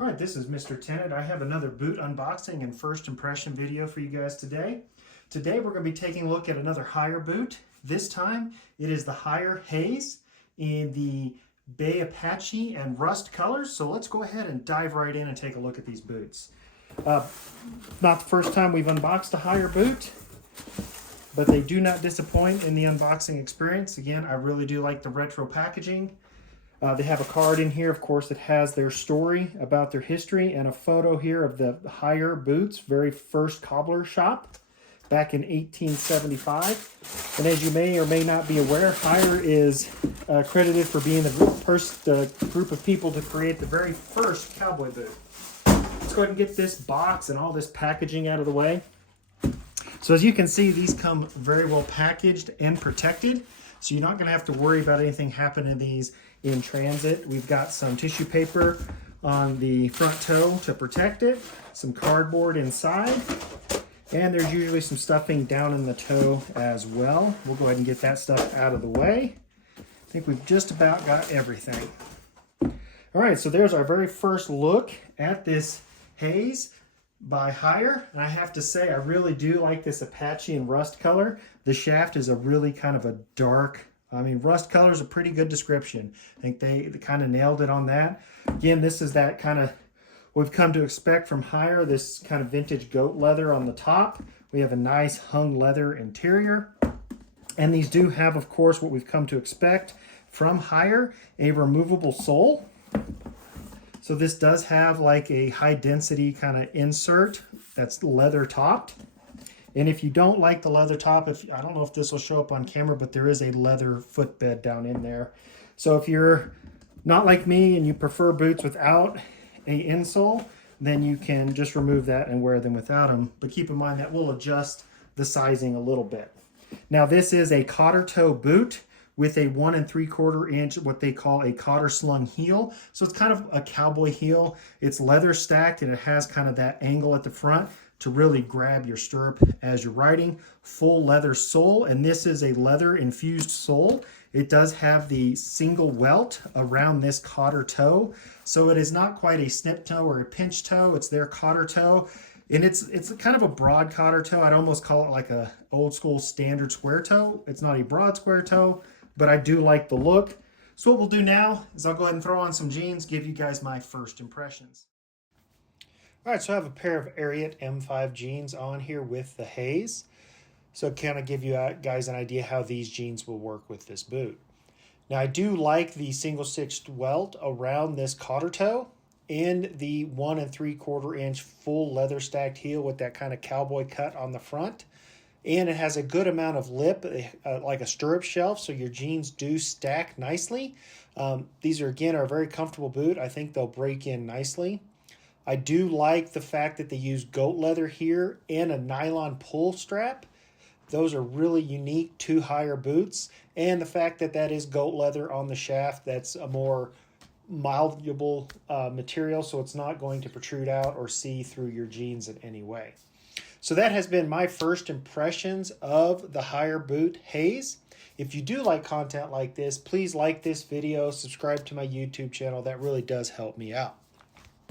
All right, this is Mr. Tennant. I have another boot unboxing and first impression video for you guys today. Today we're going to be taking a look at another Hyer boot. This time it is the HYER Hays in the Bay Apache and Rust colors. So let's go ahead and dive right in and take a look at these boots. Not the first time we've unboxed a Hyer boot, but they do not disappoint in the unboxing experience. Again, I really do like the retro packaging. They have a card in here, of course, that has their story about their history and a photo here of the Hyer boots, very first cobbler shop back in 1875. And as you may or may not be aware, Hyer is credited for being the first group of people to create the very first cowboy boot. Let's go ahead and get this box and all this packaging out of the way. So as you can see, these come very well packaged and protected. So you're not going to have to worry about anything happening to these in transit. We've got some tissue paper on the front toe to protect it, some cardboard inside, and there's usually some stuffing down in the toe as well. We'll go ahead and get that stuff out of the way. I think we've just about got everything. All right, so there's our very first look at this Hays by Hyer, and I have to say I really do like this Apache and Rust color. The shaft is a really kind of a dark, Rust color is a pretty good description. I think they kind of nailed it on that. Again, this is that kind of what we've come to expect from Hyer, this kind of vintage goat leather on the top. We have a nice hung leather interior, and these do have, of course, what we've come to expect from Hyer, a removable sole. So this does have like a high density kind of insert that's leather topped. And if you don't like the leather top, I don't know if this will show up on camera, but there is a leather footbed down in there. So if you're not like me and you prefer boots without a insole, then you can just remove that and wear them without them. But keep in mind that will adjust the sizing a little bit. Now this is a cotter toe boot with a 1 3/4 inch, what they call a cotter slung heel. So it's kind of a cowboy heel. It's leather stacked and it has kind of that angle at the front to really grab your stirrup as you're riding. Full leather sole, and this is a leather infused sole. It does have the single welt around this cotter toe. So it is not quite a snip toe or a pinch toe. It's their cotter toe. And it's kind of a broad cotter toe. I'd almost call it like a old school standard square toe. It's not a broad square toe, but I do like the look. So what we'll do now is I'll go ahead and throw on some jeans, give you guys my first impressions. All right, so I have a pair of Ariat M5 jeans on here with the Hays. So kind of give you guys an idea how these jeans will work with this boot. Now I do like the single stitched welt around this cotter toe and the 1 3/4 inch full leather stacked heel with that kind of cowboy cut on the front. And it has a good amount of lip, like a stirrup shelf, so your jeans do stack nicely. These are, again, are a very comfortable boot. I think they'll break in nicely. I do like the fact that they use goat leather here and a nylon pull strap. Those are really unique to Hyer boots. And the fact that that is goat leather on the shaft, that's a more malleable material, so it's not going to protrude out or see through your jeans in any way. So that has been my first impressions of the Hyer boot Hays. If you do like content like this, please like this video, subscribe to my YouTube channel. That really does help me out.